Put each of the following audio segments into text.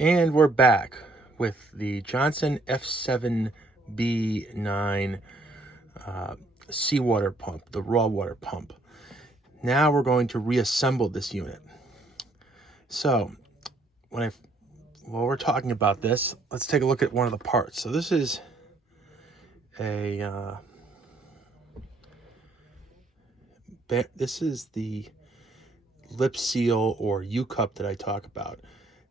And we're back with the Johnson F7B-9 seawater pump, the raw water pump. Now we're going to reassemble this unit. So while we're talking about this, let's take a look at one of the parts. So this is this is the lip seal or U-cup that I talk about.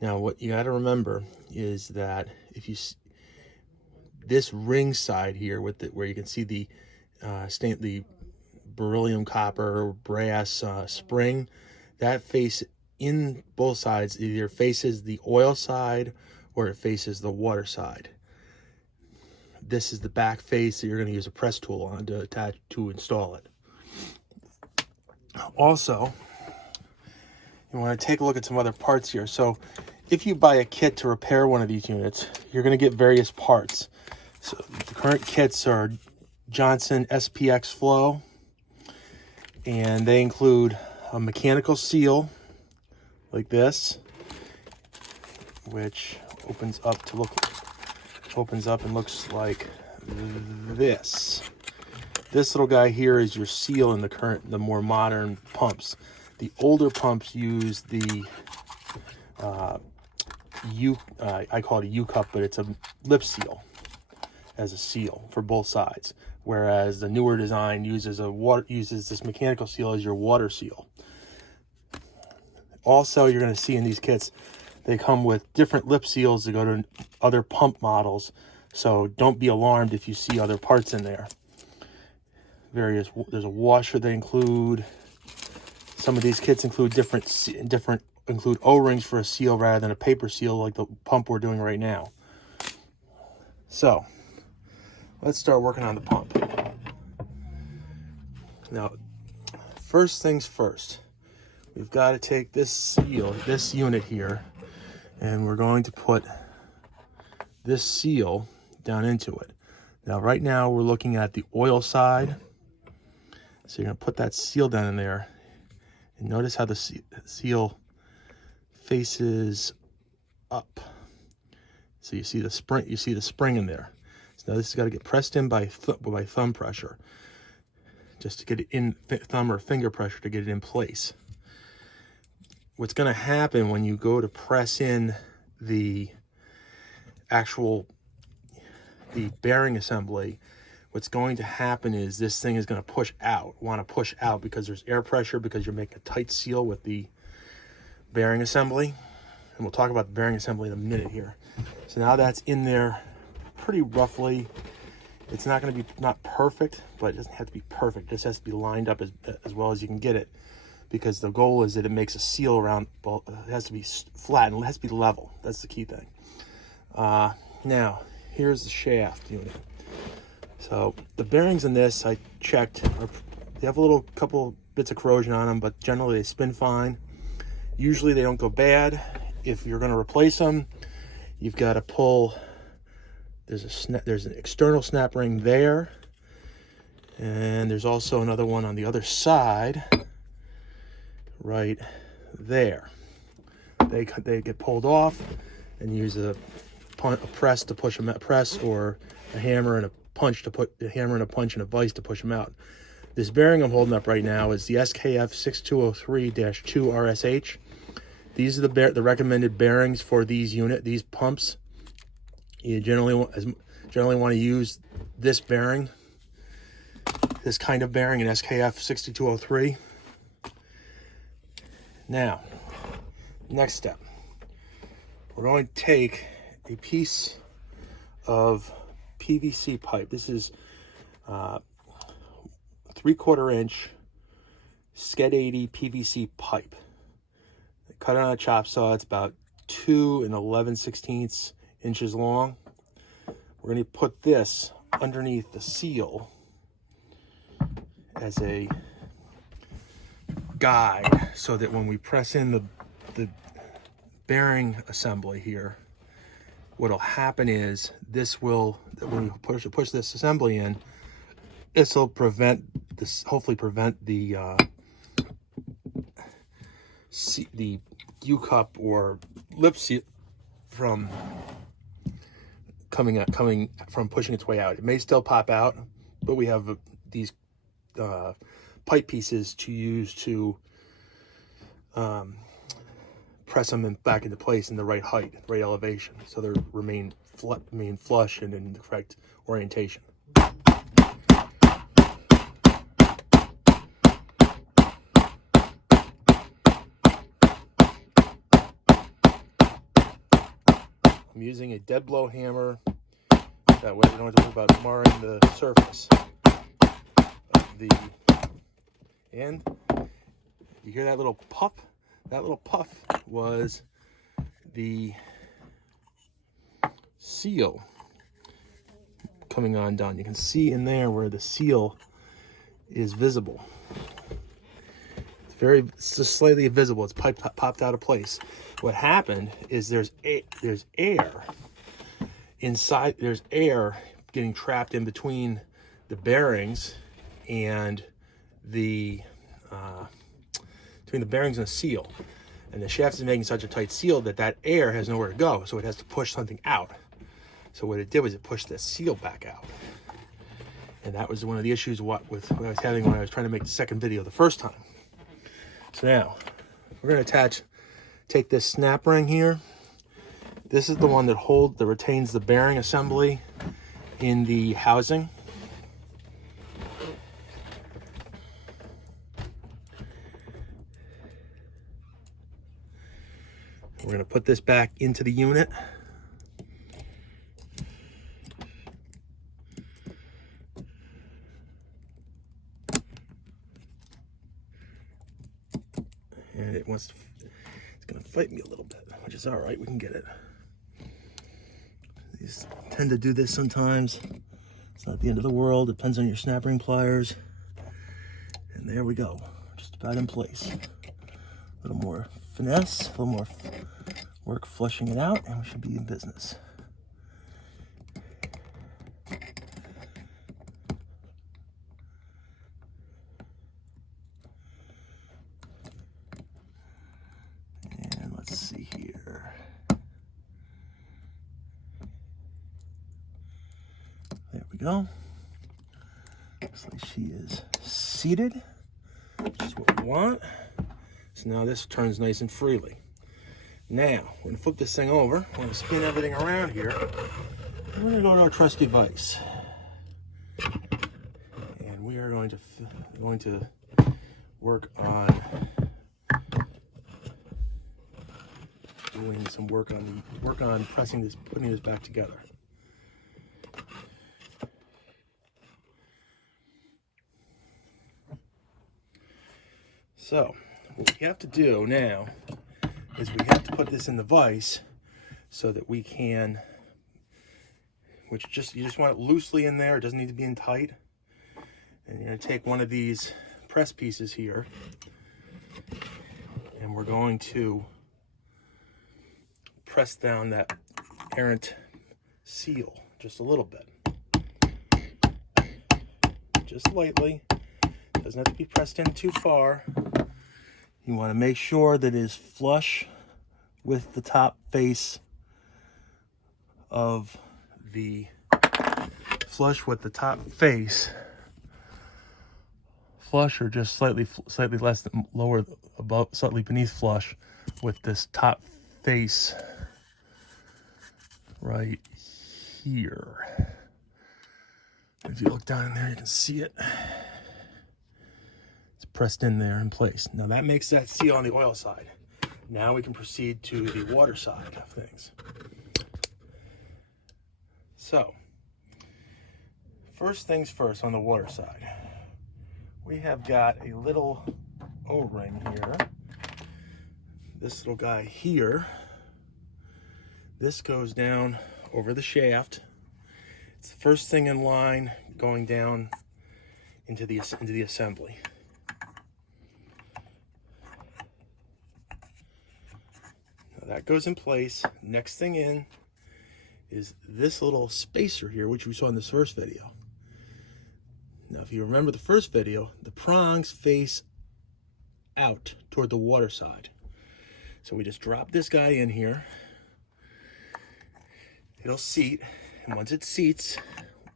Now, what you got to remember is that if you this ring side here with where you can see the the beryllium copper brass spring, that face in both sides either faces the oil side or it faces the water side. This is the back face that you're going to use a press tool on to attach to install it. Also, you want to take a look at some other parts here. So if you buy a kit to repair one of these units, you're going to get various parts. So the current kits are Johnson SPX Flow, and they include a mechanical seal like this, which opens up and looks like this. This little guy here is your seal in the more modern pumps. The older pumps use the I call it a U-cup, but it's a lip seal as a seal for both sides. Whereas the newer design uses this mechanical seal as your water seal. Also, you're going to see in these kits, they come with different lip seals that go to other pump models. So don't be alarmed if you see other parts in there. There's a washer they include. Some of these kits include include O-rings for a seal rather than a paper seal like the pump we're doing right now. So let's start working on the pump. Now, first things first, we've got to take this unit here, and we're going to put this seal down into it. Now, right now we're looking at the oil side. So you're going to put that seal down in there, and notice how the seal faces up. So you see the spring in there. So now this has got to get pressed in by thumb pressure, just to get it in, thumb or finger pressure to get it in place. What's going to happen when you go to press in the bearing assembly, what's going to happen is this thing is going to push out, because there's air pressure, because you're making a tight seal with the bearing assembly. And we'll talk about the bearing assembly in a minute here. So now that's in there pretty roughly. It's not going to be not perfect, but it doesn't have to be perfect. It just has to be lined up as well as you can get it, because the goal is that it makes a seal around, well, it has to be flat and it has to be level. That's the key thing. Now, here's the shaft unit. So the bearings in this, I checked, they have a couple bits of corrosion on them, but generally they spin fine. Usually they don't go bad. If you're going to replace them, you've got to pull, there's an external snap ring there, and there's also another one on the other side right there. They get pulled off, and use a press to push them out, or a hammer and a punch to put the hammer and a punch and a vise to push them out. This bearing I'm holding up right now is the SKF 6203-2 RSH. These are the recommended bearings for these pumps. You generally want to use this bearing, this kind of bearing, in SKF 6203. Now, next step, we're going to take a piece of PVC pipe. This is 3/4 inch Sked 80 PVC pipe. Cut it on a chop saw. It's about 2 11/16 inches long. We're going to put this underneath the seal as a guide, so that when we press in the bearing assembly here, what'll happen is when we push this assembly in, this will hopefully prevent the U-cup or lip seal from coming from pushing its way out. It may still pop out, but we have these pipe pieces to use to press them back into place in the right height, right elevation, so they remain flush and in the correct orientation. I'm using a dead blow hammer. That way we don't have to worry about marring the surface of the end. You hear that little puff? That little puff was the seal coming undone. You can see in there where the seal is visible. It's just slightly visible. It's popped out of place. What happened is there's air inside. There's air getting trapped in between the bearings and the bearings and the seal. And the shaft is making such a tight seal that air has nowhere to go, so it has to push something out. So what it did was it pushed the seal back out. And that was one of the issues what I was having when I was trying to make the second video the first time. So now, we're going to take this snap ring here. This is the one that retains the bearing assembly in the housing. We're going to put this back into the unit. And it's going to fight me a little bit, which is all right. We can get it. These tend to do this sometimes. It's not the end of the world. Depends on your snap ring pliers. And there we go. Just about in place. A little more finesse, a little more work flushing it out, and we should be in business. And let's see here. There we go. Looks like she is seated, which is what we want. So now this turns nice and freely. Now, we're going to flip this thing over. We're going to spin everything around here. We're going to go to our trusty vise. And we are going to work on doing some work on pressing this, putting this back together. So, what we have to do now is we have to put this in the vise so that we can, you just want it loosely in there. It doesn't need to be in tight. And you're going to take one of these press pieces here, and we're going to press down that errant seal just a little bit. Just lightly. It doesn't have to be pressed in too far. You want to make sure that it is flush with the top face of the flush or just slightly less than lower above, slightly beneath flush with this top face right here. If you look down in there, you can see it. Pressed in there in place. Now that makes that seal on the oil side. Now we can proceed to the water side of things. So, first things first on the water side. We have got a little O-ring here. This little guy here. This goes down over the shaft. It's the first thing in line going down into the assembly. That goes in place. Next thing in is this little spacer here, which we saw in this first video. Now, if you remember the first video, the prongs face out toward the water side. So we just drop this guy in here, it'll seat, and once it seats,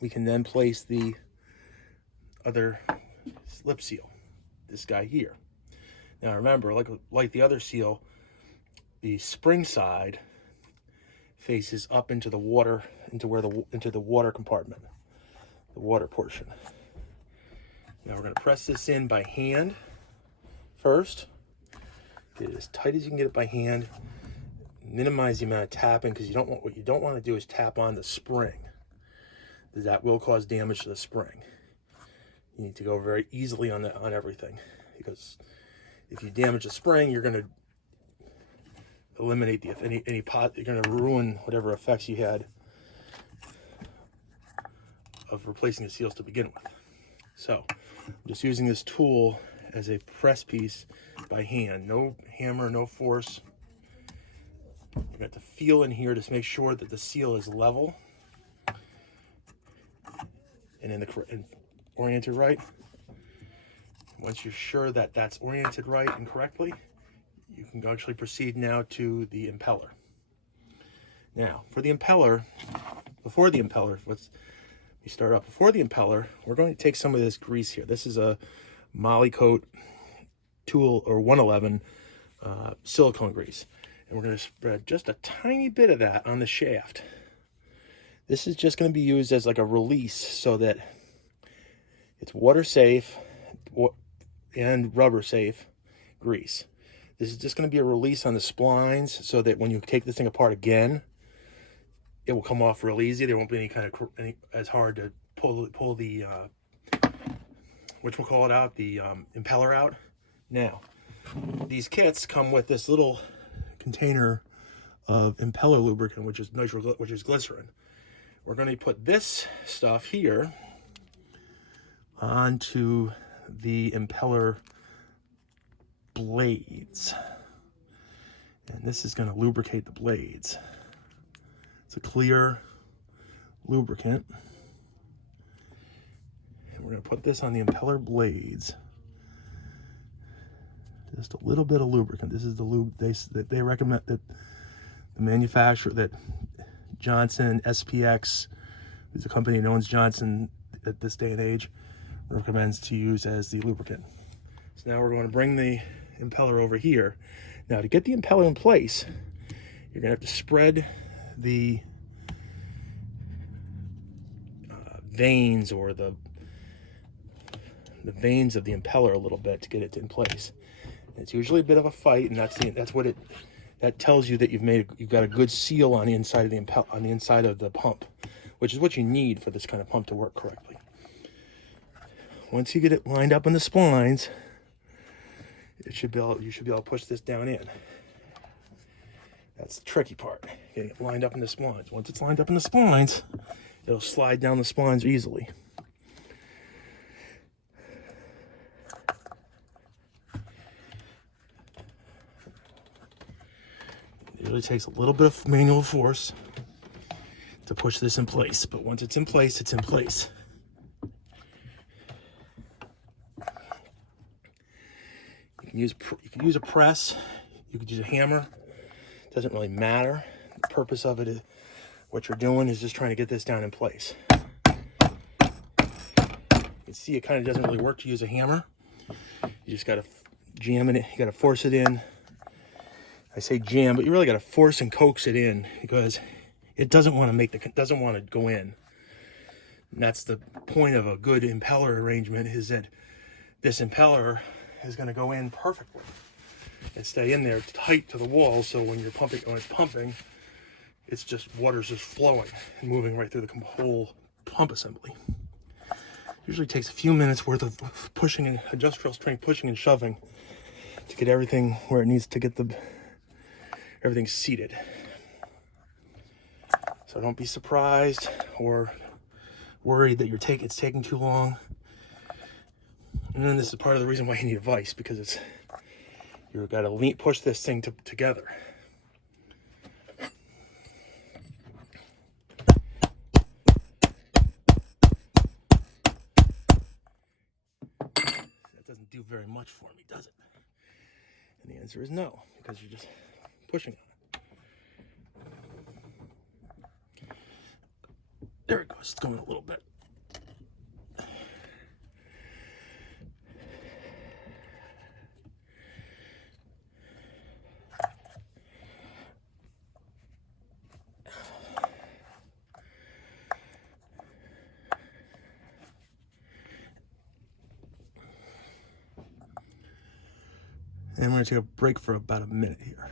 we can then place the other lip seal, this guy here. Now remember, like the other seal, the spring side faces up into the water, into the water compartment, the water portion. Now we're going to press this in by hand first. Get it as tight as you can get it by hand. Minimize the amount of tapping, because what you don't want to do is tap on the spring. That will cause damage to the spring. You need to go very easily on everything, because if you damage the spring, you're going to eliminate you're going to ruin whatever effects you had of replacing the seals to begin with. So I'm just using this tool as a press piece by hand. No hammer, no force. You're going to have to feel in here to make sure that the seal is level and oriented right. Once you're sure that that's oriented right and correctly, you can actually proceed now to the impeller. Now, for the impeller, before the impeller, before the impeller, we're going to take some of this grease here. This is a Molykote tool, or 111 silicone grease. And we're going to spread just a tiny bit of that on the shaft. This is just going to be used as like a release so that it's water safe and rubber safe grease. This is just going to be a release on the splines so that when you take this thing apart again, it will come off real easy. There won't be any as hard to pull the impeller out. Now, these kits come with this little container of impeller lubricant, which is glycerin. We're going to put this stuff here onto the impeller blades, and this is going to lubricate the blades. It's a clear lubricant, and we're going to put this on the impeller blades. Just a little bit of lubricant. This is the lube they recommend, that the manufacturer, that Johnson SPX, who's a company that owns Johnson at this day and age, recommends to use as the lubricant. So now we're going to bring the impeller over here. Now, to get the impeller in place, you're going to have to spread the vanes, or the vanes of the impeller a little bit to get it in place. And it's usually a bit of a fight, and that tells you that you've got a good seal on the inside of the pump, which is what you need for this kind of pump to work correctly. Once you get it lined up in the splines, you should be able to push this down in. That's the tricky part, getting it lined up in the splines. Once it's lined up in the splines, it'll slide down the splines easily. It really takes a little bit of manual force to push this in place, but once it's in place, it's in place. You can use a press, you could use a hammer. It doesn't really matter. The purpose of it is, what you're doing is just trying to get this down in place. You can see it kind of doesn't really work to use a hammer. You just got to jam it in, you got to force it in. I say jam, but you really got to force and coax it in, because it doesn't want to go in. And that's the point of a good impeller arrangement, is that this impeller is going to go in perfectly and stay in there tight to the wall, so when it's pumping, water's just flowing and moving right through the whole pump assembly. Usually takes a few minutes worth of pushing, and industrial strength pushing and shoving to get everything where it needs to get everything seated. So don't be surprised or worried that it's taking too long. And then this is part of the reason why you need a vise, because you've got to push this thing together. That doesn't do very much for me, does it? And the answer is no, because you're just pushing on it. There it goes. It's going a little bit. And we're going to take a break for about a minute here.